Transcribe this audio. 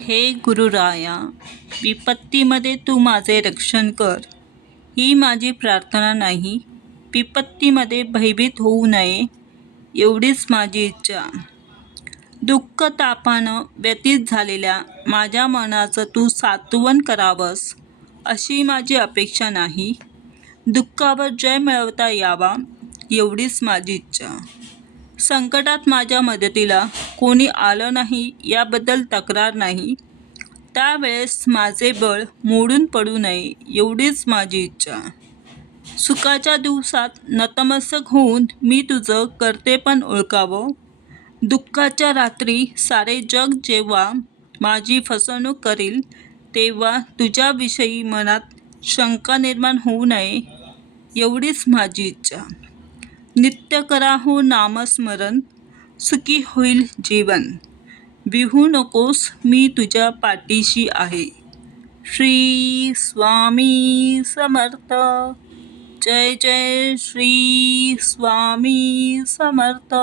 हे गुरुराया, विपत्तीमध्ये तू माझे रक्षण कर, ही माझी प्रार्थना नाही. विपत्तीमध्ये भयभीत होऊ नये, एवढीच माझी इच्छा. दुःख तापानं व्यतीत झालेल्या माझ्या मनाचं तू सांत्वन करावंस, अशी माझी अपेक्षा नाही. दुःखावर जय मिळवता यावा, एवढीच माझी इच्छा. संकटात माझ्या मदतीला कोणी आलं नाही याबद्दल तक्रार नाही. त्यावेळेस माझे बळ मोडून पडू नये, एवढीच माझी इच्छा. सुखाच्या दिवसात नतमस्तक होऊन मी तुझं कर्तेपण ओळखावं. दुःखाच्या रात्री सारे जग जेव्हा माझी फसवणूक करील, तेव्हा तुझ्याविषयी मनात शंका निर्माण होऊ नये, एवढीच माझी इच्छा. नित्य करा हो नामस्मरण, सुखी होईल जीवन. भिवू नकोस, मी तुझ्या पाठीशी आहे. श्री स्वामी समर्थ. जय जय श्री स्वामी समर्थ.